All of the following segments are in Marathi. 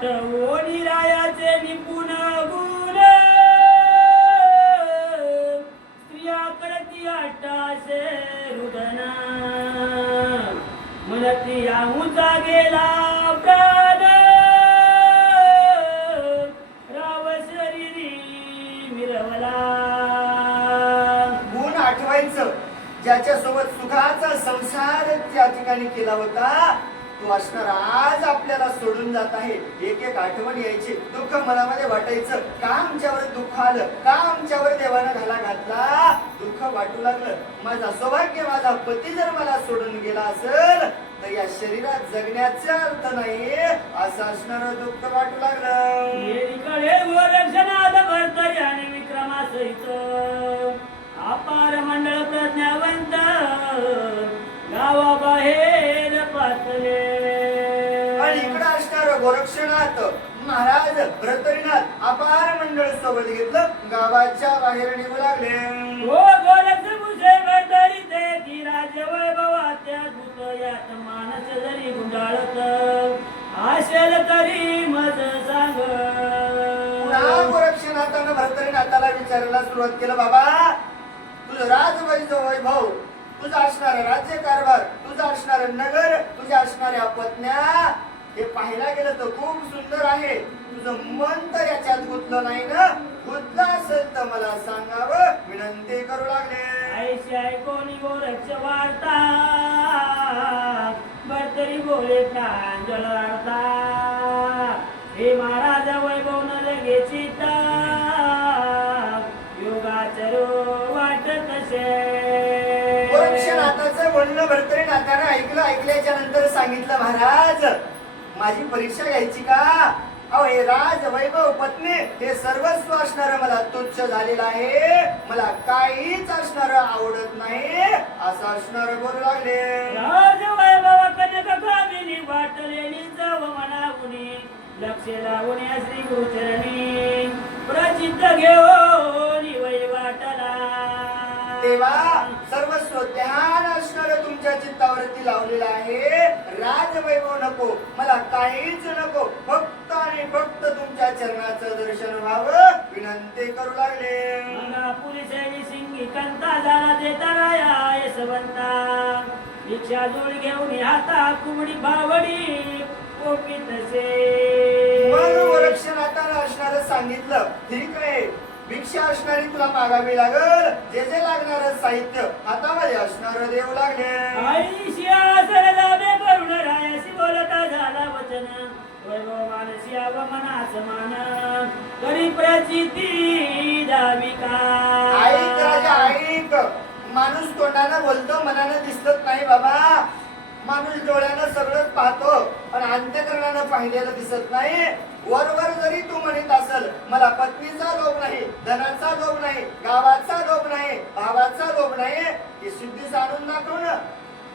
आठवणी रायाचे निपुण गुण. स्त्रिया करती अट्टासे रुदना. मनती आहुचा गेला प्राण राव शरीरी मिरवला. गुण आठवायचं. ज्याच्यासोबत सुखाचा संसार त्या ठिकाणी केला होता तो असणार आज आपल्याला सोडून जात आहे. एक एक आठवण यायची. दुःख मनामध्ये वाटायचं. का आमच्यावर दुःख आलं? का आमच्यावर देवानं घाला घातला? दुःख वाटू लागलं. माझा सौभाग्य माझा पती जर मला सोडून गेला असेल तर या शरीरात जगण्याचा अर्थ नाही असं असणार दुःख वाटू लागलं. विक्रमासहित. अपार मंडळ प्रज्ञावंत गावाबाहेर पातले गोरक्षनाथ महाराज भरतरीनाथ अपार मंडळ सोबत घेतलं गावाच्या बाहेर निघू लागले. ओ गोरक्ष भुसे भरतरी ते राज्य वैभवा त्या दूत यात मानस जरी गुंडाळत असेल तरी मज सांग. गोरक्षनाथानं भरतरीनाथाला विचारायला सुरुवात केलं बाबा तुझं राजवैचं वैभव तुझा असणार राज्य कारभार तुझा असणार नगर तुझ्या असणाऱ्या पत्न्या हे पाहायला गेलं तर खूप सुंदर आहे. तुझं मन तर याच्यात गुंतलं नाही ना? गुंतलं असेल तर मला सांगावं. विनंती करू लागले. ऐशी ऐकोनी गोरक्ष वार्ता भरतरी बोले प्रांजल वार्ता हे महाराज वैभव न लगेची योगाचरो वाटत तसे गोरक्षनाथाचं बोलणं भरतरीनाथानं ऐकलं ऐकल्याच्या नंतर सांगितलं महाराज माझी परीक्षा घ्यायची का? अहो हे राज वैभव पत्नी हे सर्वस्व असणार मला तुच्छ झालेलं आहे. मला काहीच असणार आवडत नाही. असं असणार बोलू लागले. राज वैभव कनक कामिनी वाटलेली जव मनाहुनी लक्ष लावून श्री गोचरणी प्रचित्त घेऊन वै वाटला. तेव्हा सर्वस्व ध्यान तुमच्या चित्तावरती लावलेलं आहे. राज वैभव नको. मला काहीच नको. फक्त आणि फक्त तुमच्या चरणाचं दर्शन व्हावं. विनंती करू लागले. पुलिसेनी सिंगी कंता झाला जोड घेऊन हाता असणार सांगितलं. ठीक आहे. भिक्षा असणारी तुला मागावी लागल. जे जे लागणार साहित्य हातामध्ये असणार देऊ लागले. बोलता झाला वचन. वैभव मानसी अवमनाच मान. करी प्रचिती दावी ऐक राजा का ऐक. माणूस तोंडानं बोलतो मनानं दिसत नाही बाबा. माणूस डोळ्यानं सगळं पाहतो पण अंत्यकरणानं पाहिलेलं दिसत नाही. वरवर जरी तू म्हणत असल मला पत्नीचा लोभ नाही धनाचा लोभ नाही गावाचा लोभ नाही भावाचा लोभ नाही ही सिद्धी आणून दाखव ना.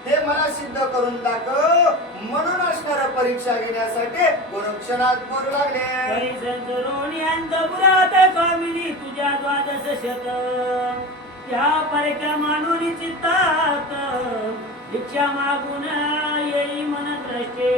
ते मला सिद्ध करून दाखव. म्हणून असणार परीक्षा घेण्यासाठी गुरुक्षणात बोलू लागले. करी तुझ्या द्वादश शत या परक्या मानून चित्तात. भिक्षा मागून येई मन द्रष्टे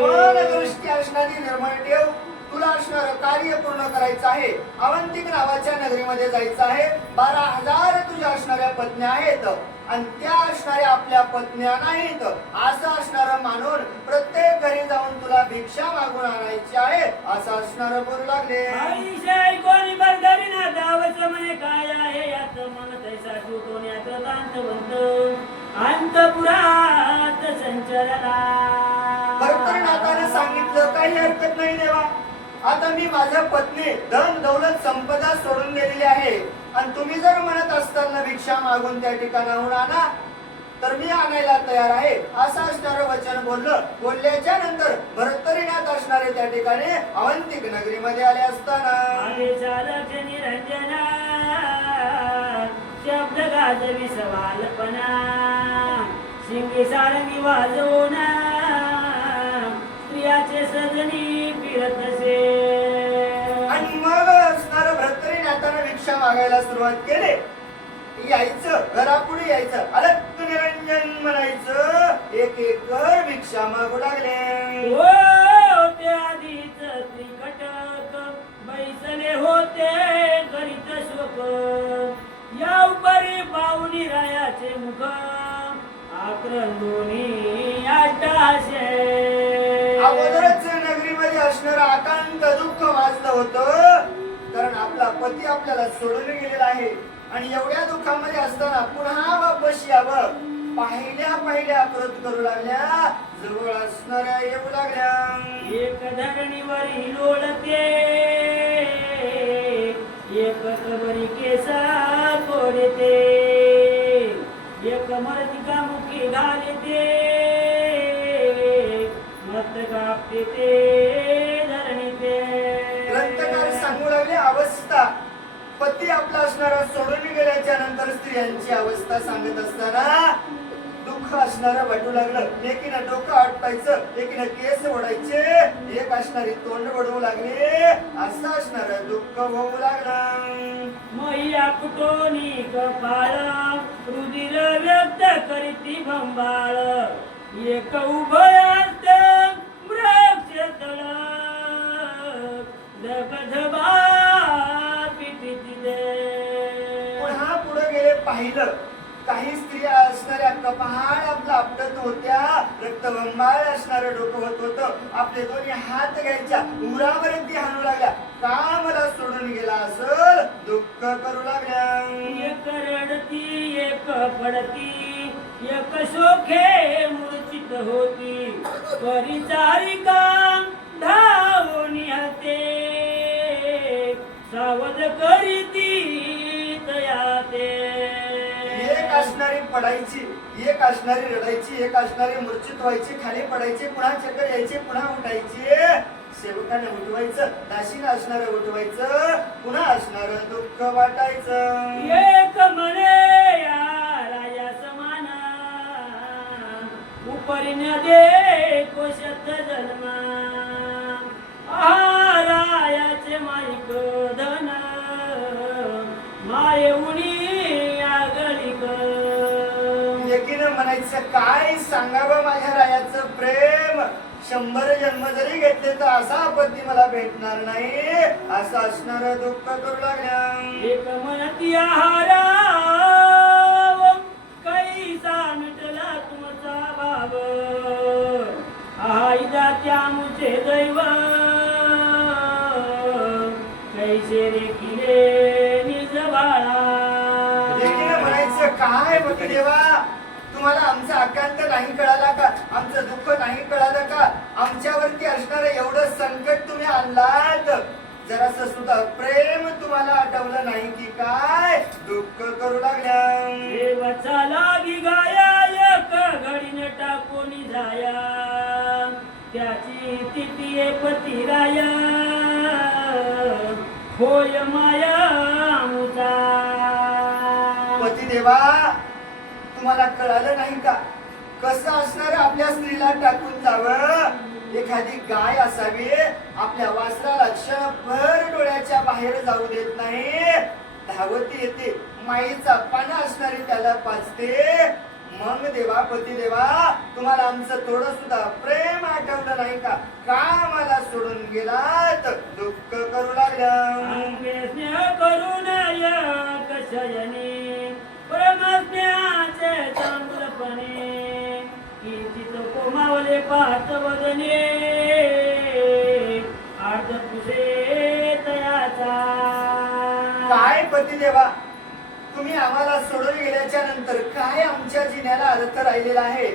मन दृष्टी असणारी निर्मळ ठेव तुला असणार कार्य पूर्ण करायचं आहे. अवंतिक नावाच्या नगरीमध्ये जायचं आहे. बारा हजार तुझ्या असणाऱ्या पत्न्या आहेत. आणि त्या असणाऱ्या आपल्या पत्न्या नाहीत. असं असणार मानून प्रत्येक घरी जाऊन तुला भिक्षा मागून आणायची आहे. असं असणार बोलू लागले. कोणी बरदरी ना दावच म्हणे काय आहे? यात मन तैसा सुटवण्यात दांतवंत अंतपुरात संचरला. सांगितलं काही हरकत नाही देवा. आता मी माझ्या पत्नी धन दौलत संपदा सोडून गेलेली आहे. आणि तुम्ही जर म्हणत असताना भिक्षा मागून त्या ठिकाणाहून आणा तर मी आणायला तयार आहे. असं असणारं वचन बोललं बोलल्याच्या नंतर भरतरीनाथ असणारे त्या ठिकाणी अवंतिक नगरीमध्ये आले असताना. वाजवी सवालपणा. शिंगी सारंगी वाजवून स्त्रियाचे सजनी फिरत असे. आणि मग असणार भ्रतरी नाताना भिक्षा मागायला सुरुवात केली. यायचं घरापुढे यायचं अलग निरंजन म्हणायचं एक एक रिक्षा भिक्षा मागू लागले. हो त्रिकटक. बैसले होते करीत शोक. ओ त्या आधीच मुख. आक्रंदोनी अट्टाशे अगोदरच नगरीमध्ये असणारं आकांत दुःख वाचलं होतं. कारण आपला पती आपल्याला सोडून गेलेला आहे. आणि एवढ्या दुःखामध्ये असताना पुन्हा वापस यावं. पाहिल्या पाहिल्या परत करू लागल्या. जवळ असणाऱ्या येऊ लागल्या. एक धरणीवरी लोळते एक कबरी केसा कोरते एक मर्दिका मुखी घालते. मत कापते ते धरणीते ग्रंथकार सांगू लागले अवस्था. पती आपला असणारा सोडून गेल्याच्यानंतर स्त्रियांची अवस्था सांगत असताना दुःख असणारं वाटू लागलं. एकीनं डोकं आटपायचं एकीनं केस ओढायचे. एक असणारी तोंड वडवू लागले. असं असणारं दुःख होऊ लागलं. मैया कुटोनी कपाळ रुधिर व्यक्त करीती भंबाळ. एक तळ. धबधबा पिटीची दे पुन्हा पुढे गेले पाहिलं. काही स्त्रिया असणाऱ्या कपाळ आपला आपटत होत्या रक्तबंबाळ असणारं डोकं होत होतं. आपले दोन्ही हात घ्यायच्या उरावरती हाणू लागल्या. का मला सोडून गेला असं दुःख करू लागल्या. एक रडती एक पडती एक शोखे मूर्छित होती. परिचारिका धावून हते सावध करीती पडायची एक असणारी रडायची एक असणारी मूर्छित व्हायची खाली पडायची पुन्हा चक्कर यायची पुन्हा उठायची. सेवकाने उठवायचं दाशीनं असणार उठवायचं पुन्हा असणार दुःख वाटायचं. एक म्हणे या राजा समान उपरिण्या दे कोशत जन्मा. आ रायाचे माईक धन माये म्हणायचं काय सांगावं माझ्या रायाचं प्रेम? शंभर जन्म जरी घेतले तर असा पती मला भेटणार नाही. असं असणार दुःख करू लागल्या. एक म्हणती आहारा कैसा मिटला तुमचा भाव. आईदा त्या मुझे दैव कैसे रे किले निज बाळा. म्हणायचं काय पती देवा? तुम्हाला आमचा आकांत नाही कळाला का? आमचं दुःख नाही कळालं का? आमच्यावरती असणारं एवढं संकट तुम्ही आणलात. जरास सुद्धा प्रेम तुम्हाला आठवलं नाही की काय? दुःख करू लागल्या. लागी गाया एक घडीने टाकून जाया त्याची तिथे पतिराया होय माया पती देवा तुम्हाला कळालं नाही का? कसं असणार आपल्या स्त्रीला टाकून जावं? एखादी गाय असावी आपल्या वासराला क्षणभर डोळ्याच्या बाहेर जाऊ देत नाही. धावती येते माईचा पाना असणारी त्याला पाचते मग देवा पती देवा तुम्हाला आमचं थोडं सुद्धा प्रेम आठवलं नाही का? का मला सोडून गेलात? दुःख करू लागल्या अंगे स्नेह रे पाहत वदने. अर्ध तुझे तयाचा. काय पती देवा? तुम्ही आम्हाला सोडून गेल्याच्यानंतर काय आमच्या जिन्याला अर्थ राहिलेला आहे?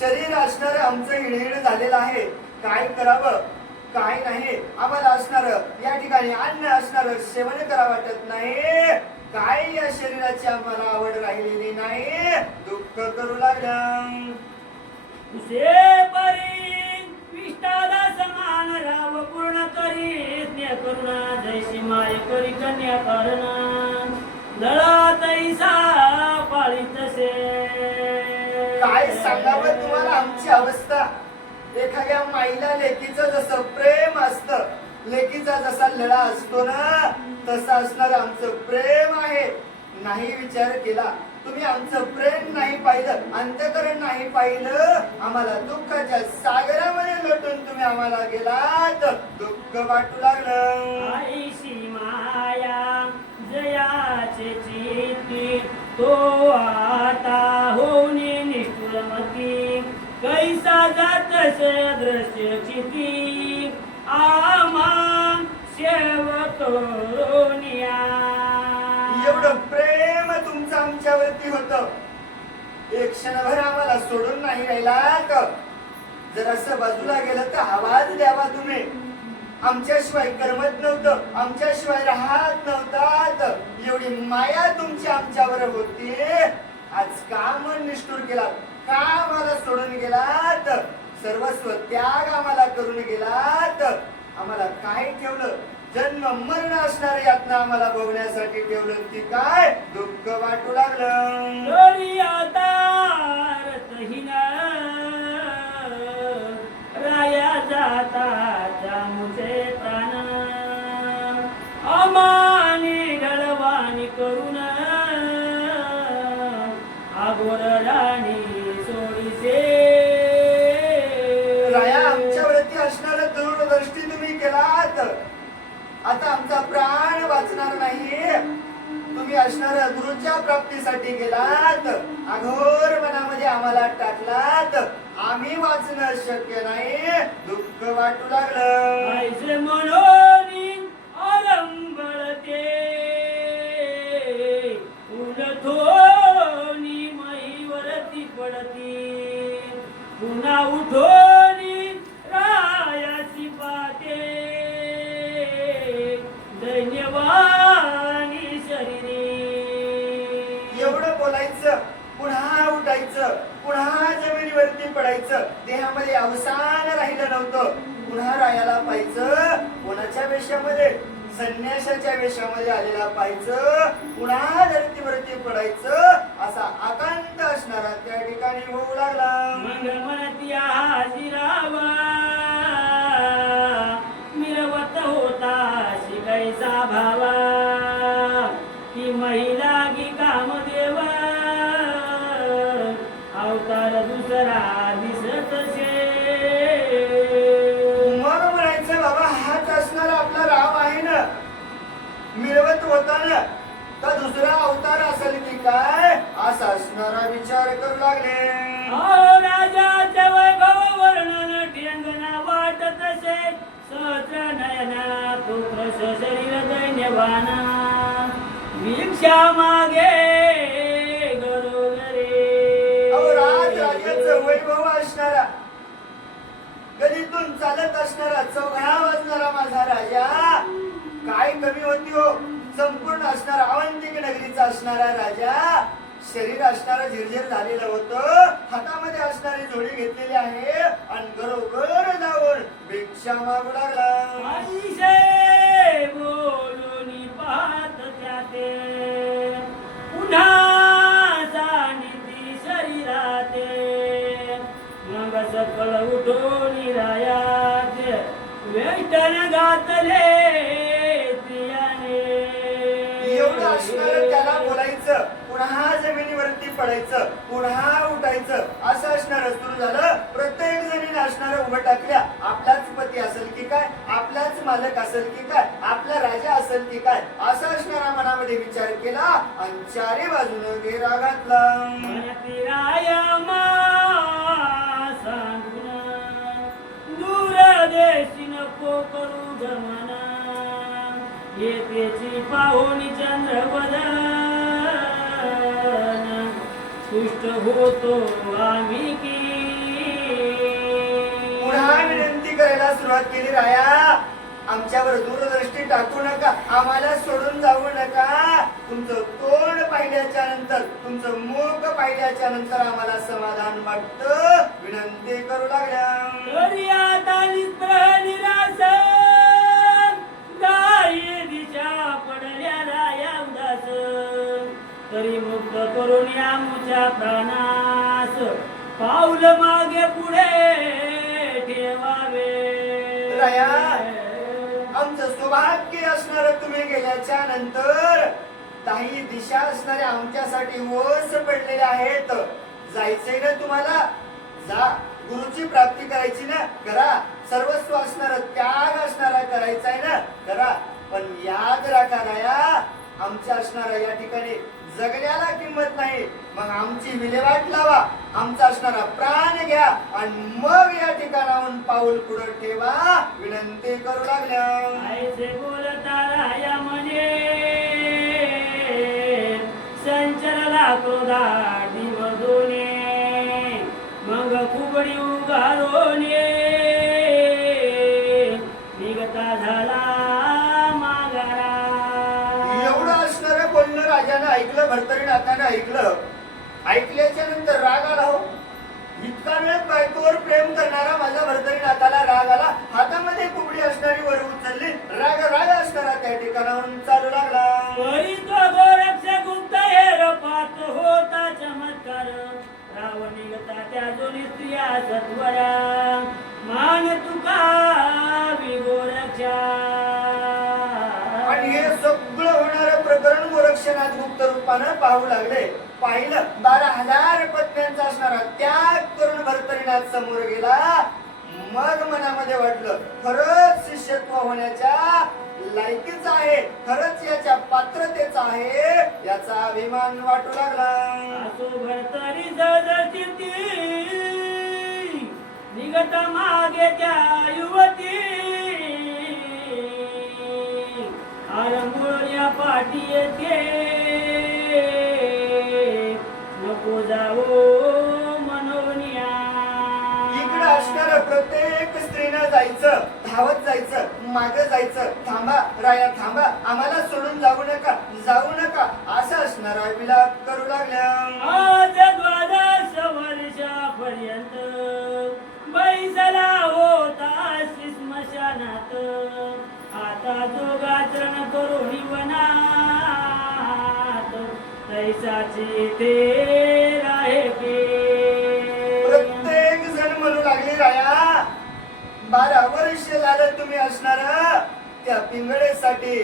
शरीर असणार आमचं हिणहिण झालेलं आहे. काय करावं? काय नाही? आम्हाला असणार या ठिकाणी अन्न असणार सेवन करा वाटत नाही. काय या शरीराची आम्हाला आवड राहिलेली नाही? दुःख करू लागलं. उसे परी विष्टाला समान राव पूर्ण करी स्नेह करुणा जैसी माय करी कन्या करणा. दळा तैसा पाळी तसे. काय सांगावं तुम्हाला आमची अवस्था? एखाद्या माईला लेकीचं जसं प्रेम असतं लेकीचा जसा लढा असतो ना तसा असणार आमचं प्रेम आहे. नाही विचार केला तुम्ही आमचं प्रेम नाही पाहिलं अंतकरण नाही पाहिलं आम्हाला दुःखाच्या सागरामध्ये लोटून तुम्ही आम्हाला गेलात. दुःख वाटू लागलं. आईशी माया जयाचे चिती तो आता होणे निष्ठुरमती कैसा जात दृश्य चिती आमा शेवतो रोनिया एवढं प्रेम तुमचं आमच्यावरती होत. एक क्षणभर आम्हाला सोडून नाही राहिलात. जर असं बाजूला गेलं तर आवाज द्यावा तुम्ही. आमच्याशिवाय करमत नव्हतं. आमच्याशिवाय राहत नव्हतात. एवढी माया तुमची आमच्यावर होती. आज का मन निष्ठूर केला का आम्हाला सोडून गेलात. सर्वस्व त्याग आम्हाला करून गेलात. आम्हाला काय ठेवलं? जन्म मरण असणार यातनं आम्हाला बघण्यासाठी ठेवलं. ती काय? दुःख वाटू लागलं. तरी आता रतहीन राया जाता जामुचे प्राण. अमानी डळवाणी करून आगोर राणी सोडीसे. राया आमच्यावरती असणार दूरदृष्टी तुम्ही केलात. आता आमचा प्राण वाचणार नाही तुम्ही असणार गुरुच्या प्राप्तीसाठी गेलात. अघोर मनामध्ये आम्हाला टाकलात. आम्ही वाचणं शक्य नाही. दुःख वाटू लागलं. ऐसे मनोनी आरंभळते उलथोनी पडती. पुन्हा उठो पुन्हा पुन्हा जमिनीवरती पडायचं. देहामध्ये अवसान राहिलं नव्हतं. पुन्हा राहायला पाहिजे कोणाच्या वेशामध्ये? संन्यासाच्या वेशामध्ये आलेला पाहिजे पुन्हा धरतीवरती पडायचं. असा आकांत असणारा त्या ठिकाणी होऊ लागला. होताना? का दुसरा अवतार असेल की काय? असा असणारा विचार करू लागले. राजाच्या वैभव वर्णन टेंगना सहस्र नयना शरीर दैन्यवाना. भिक्षा मागे वैभव असणारा. गलीतून चालत असणारा चौघडा वाजणारा माझा राजा. काय कमी होती हो? संपूर्ण असणारा अवंतिक नगरीचा असणारा राजा शरीर असणारं झिरझिर झालेलं होतं. हातामध्ये असणारी जोडी घेतलेली आहे आणि बरोबर जाऊन भिक्षा मागू लागला. बोलून पाहत त्याते पुन्हा जाणीती शरीराते. मग सकल उठून रायाते वेटन घातले बोलायचं पुन्हा जमिनीवरती पडायचं पुन्हा उठायचं असं असणार सुरू झालं. प्रत्येक जमीन असणार उभं टाकल्या. आपलाच पती असेल की काय? आपलाच मालक असेल की काय? आपला राजा असेल की काय? असं असणारा मनामध्ये विचार केला आणि चारी बाजून घेरा घातला. देशी नको करू जमाना. येतेची पाहुणी चंद्रवदन तुष्ट होतो आम्ही की. पुन्हा विनंती करायला सुरुवात केली राया. आमच्यावर दूरदृष्टी टाकू नका. आम्हाला सोडून जाऊ नका. तुमचं तोंड पाहिल्याच्या नंतर तुमचं मुख पाहिल्याच्या नंतर आम्हाला समाधान वाटतं. विनंती करू लागल्या. मुच्या प्राणास पाऊल मागे पुढे ठेवावे. राया, आमचं सौभाग्य असणार तुम्ही गेल्याच्यानंतर. काही दिशा असणाऱ्या आमच्यासाठी ओस पडलेल्या आहेत. जायचंय ना तुम्हाला? जा गुरुची प्राप्ती करायची ना? करा. सर्वस्व असणार त्याग असणारा करायचा आहे ना? करा. पण याद राखा राया आमच्या असणारा या ठिकाणी जगण्याला किंमत नाही. मग आमची विल्हेवाट लावा. आमचा असणारा प्राण घ्या. आणि मग या ठिकाणाहून पाऊल पुढे ठेवा. विनंती करू लागल्या. बोलता राया म्हणे. संचरला क्रोधा दिवदोने मग फुगडी उगारोने. राजानं ऐकलं भरतरीनाथानं ऐकलं ऐकल्याच्या नंतर राग आला हो. इतका वेळ बायकोवर प्रेम करणारा माझा भरतरीनाथाला राग आला. हातामध्ये कुबडी असणारी वर उचलली. राग राग असणारा त्या ठिकाणाहून चालू लागला. परी तो गोरक्ष गुप्त हेरपात होता चमत्कार. रावण निघता त्या दोन्ही स्त्रिया सत्वरा दर्शनात गोरक्षनाथ गुप्त रूपानं पाहू लागले. पाहिलं बारा हजार पत्न्यांचा असणारा त्याग करून भरतरीनाथ समोर गेला. मग मनामध्ये वाटलं खरंच शिष्यत्व होण्याच्या लायकीच आहे खरंच याच्या पात्रतेचा आहे याचा अभिमान वाटू लागला. असो निघत मागे त्या युवती. आरंगुळ या पाठी येते. नको जावो मनोनिया इकडं असणारं प्रत्येक स्त्रीनं जायचं धावत जायचं माग जायचं थांबा राया थांबा आम्हाला सोडून जाऊ नका जाऊ नका असं असणारा विलाप करू लागल्या. आज द्वादश वर्षापर्यंत बैसला होता स्मशानात. आता जोगाचरण करून वनात. तैसाची ते राहे प्रत्येक जण म्हणू लागले राया बारा वर्ष लागत तुम्ही असणार. त्या पिंगळेसाठी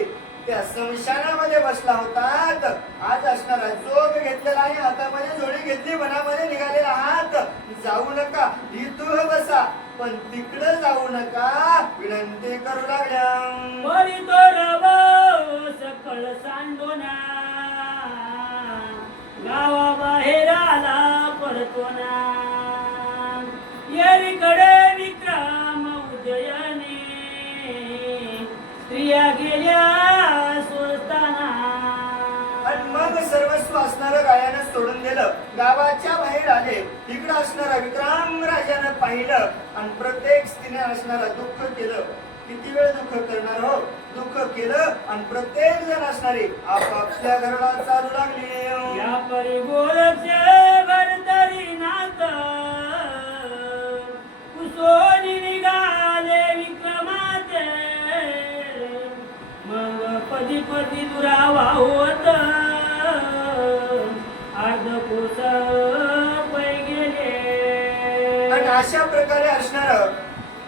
त्या स्मशानामध्ये बसला होतात. आज असणारा जोग घेतलेला आहे. हातामध्ये जोडी घेतली मनामध्ये निघालेला आहात. जाऊ नका इथून बसा. पण तिकडं जाऊ नका. विनंती करू लागल्या. परी तो रव सकळ सांडोना. गावाबाहेर आला परतोना. येरीकडे विक्रम उदयने. स्त्रिया सर्वस्व असणारं गायानं सोडून दिलं गावाच्या बाहेर आले. इकडं असणारा विक्राम राजानं पाहिलं आणि प्रत्येक स्त्रीने असणारा दुःख केलं. किती वेळ दुःख करणार हो? दुःख केलं आणि प्रत्येक जण असणारे आपापल्या घराला चालू लागले. या परी भरतरी असणार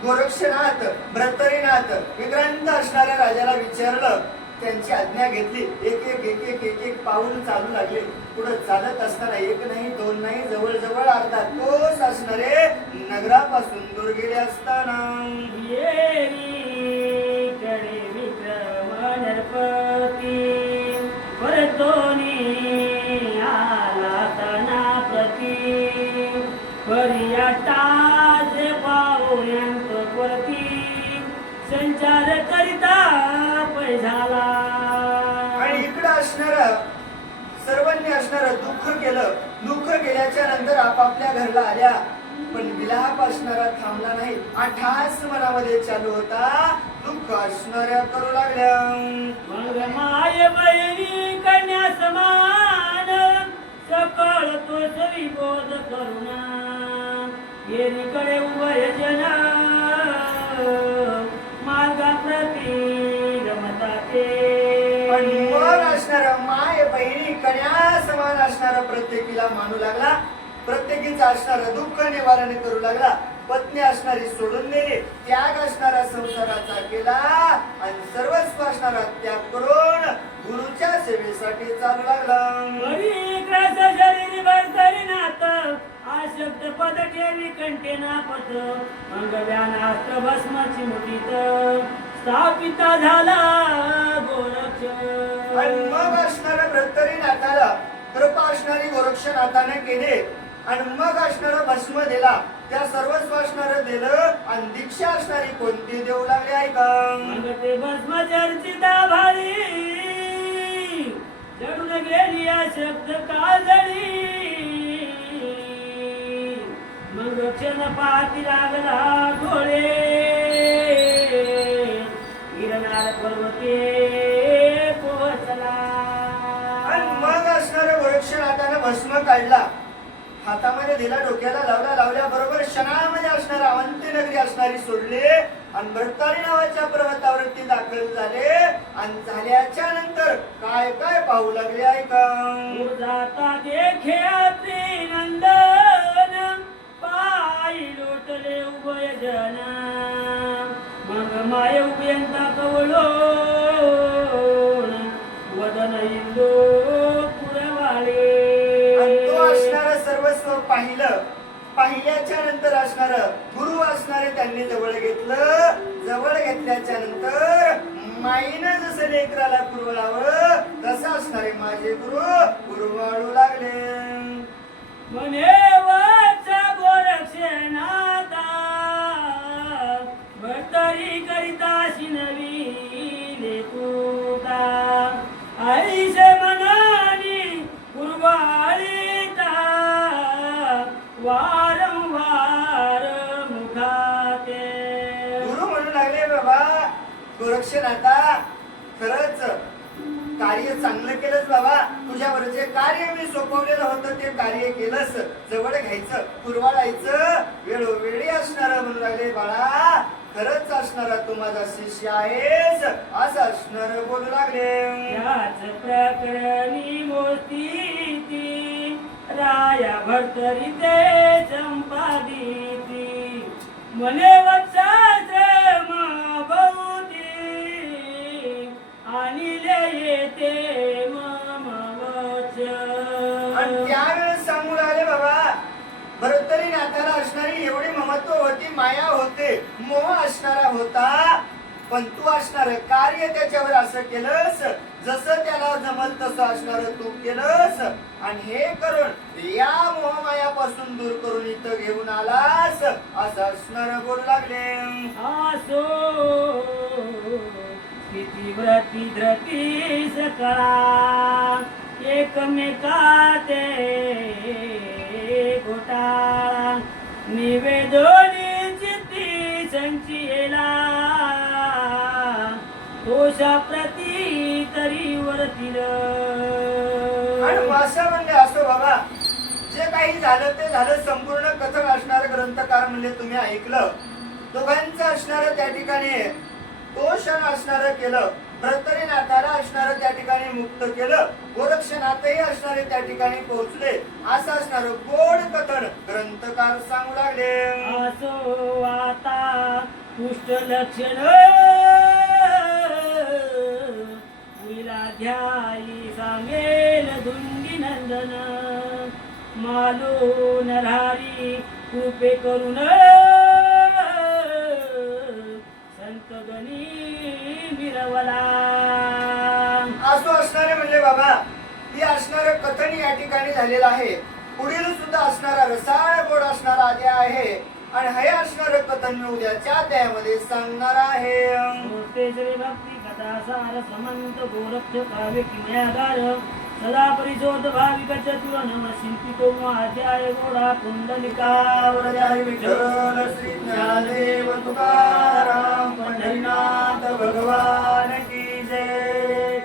गोरक्षनाथ भ्रतरीनाथ विक्रांत असणाऱ्या राजाला विचारलं त्यांची आज्ञा घेतली. एक एक एक एक एक एक पाऊल चालू लागले. पुढे चालत असताना एक नाही दोन नाही जवळजवळ अर्धा कोस असणारे नगरापासून दूर गेले असताना. येरी संचार करिता पै झाला. आणि इकडं असणार सर्वांनी असणार दुःख केलं दुःख केल्याच्यानंतर आपापल्या घरला आल्या पण विलाप असणारा थांबला नाही. अठास मनामध्ये चालू होता दुःख असणाऱ्या करू लागल्या. मग माय बहिणी कन्या समान सकळ तो विबोध करुणा. येरीकडे उभय जन समान असणारा प्रत्येकीला मानू लागला. प्रत्येकीचं असणारं दुःख निवारण करू लागला. पत्नी असणारी सोडून दिली त्याग असणारा संसाराचा केला. आणि सर्वस्व असणारा त्याग करून गुरुच्या सेवेसाठी चालू लागला. पद ठेवी कंठे नापत. अंग व्यानास्त्र भस्माची मुठीत. स्थापिता झाला गोरक्ष. आणि मग असणारा नाथाला कृपा असणारी गोरक्षनाथाने केले. आणि मग असणार भस्म दिला त्या सर्वस्व असणार दिलं आणि दीक्षा असणारी कोणती देऊ लागली आहे का ते भस्म चर्चिता भारी. जडून गेली या शब्द काजळी. मग क्षण पाहती लागला डोळे गिरणार पर्वते काढला. हातामध्ये दिला डोक्याला लावला लावल्याबरोबर क्षणामध्ये असणार अवंती नगरी असणारी सोडले. आणि भ्रतारी नावाच्या पर्वतावरती दाखल झाले. आणि झाल्याच्यानंतर काय काय पाहू लागले ऐका. जाता देखे नंदन. पायी लोटले उभय जन. मग माय उभयंता कवळो. थोडस पाहिलं पाहिल्याच्या नंतर असणार गुरु असणारे त्यांनी जवळ घेतलं जवळ घेतल्याच्या नंतर माईनं जसं लेकराला कुरवळावं तसं असणारे माझे गुरु कुरवाळू लागले. म्हणे गोरक्षनाथा खरंच कार्य चांगलं केलंच बाबा. तुझ्यावर जे कार्य मी सोपवलेलं होतं ते कार्य केलंस. जवळ घ्यायचं पुरवाळायचं वेळोवेळी असणार म्हणू लागले बाळा. खरंच असणारा तू माझा शिष्य आहेस असं असणार बोलू लागले. याच प्रकरणी मोती ती राया भरतरी ते चंपादिती मने वत्साच ममत्व होती माया होते. मोह असणारा होता. पण तू असणार कार्य त्याच्यावर असं केलंस. जसं त्याला जमल तसं असणार तू केलंस. आणि हे करून या मोहमायापासून दूर करून इथं घेऊन आलास. असं असणार बोलू लागले. असो. किती व्रती द्रती सकळा एकमेकाते घोटाळा निवेदनी चित्ती संचिला कोशा प्रती तरी वरतील. आणि भाषा म्हणजे असो बाबा. जे काही झालं ते झालं संपूर्ण कथक असणार ग्रंथकार म्हणजे तुम्ही ऐकलं. दोघांचं असणार त्या ठिकाणी तो क्षण असणार केलं. भ्रतरीनाथाला असणारं त्या ठिकाणी मुक्त केलं. गोरक्षनाथही असणारे त्या ठिकाणी पोहोचले. असं असणार गोड कथन ग्रंथकार सांगू लागले. असो आता पुष्ट लक्षण. विला ध्यायी सांगेल धुंगी नंदन. मालो नरहारी कृपे करून संत गणी बाबा ही असणार कथन या ठिकाणी झालेलं आहे. पुढील सुद्धा असणारा रसाळ गोड असणारा अध्याय आहे. आणि हे असणार कथन मी उद्याच्या अध्यायामध्ये सांगणार आहे. सदा परिशोध भाविक चतुर नम शिल्पी अध्याय गोडा कुंडलिका वरदाय विठ्ठल श्री ज्ञानदेव तुकाराम पंढरीनाथ भगवान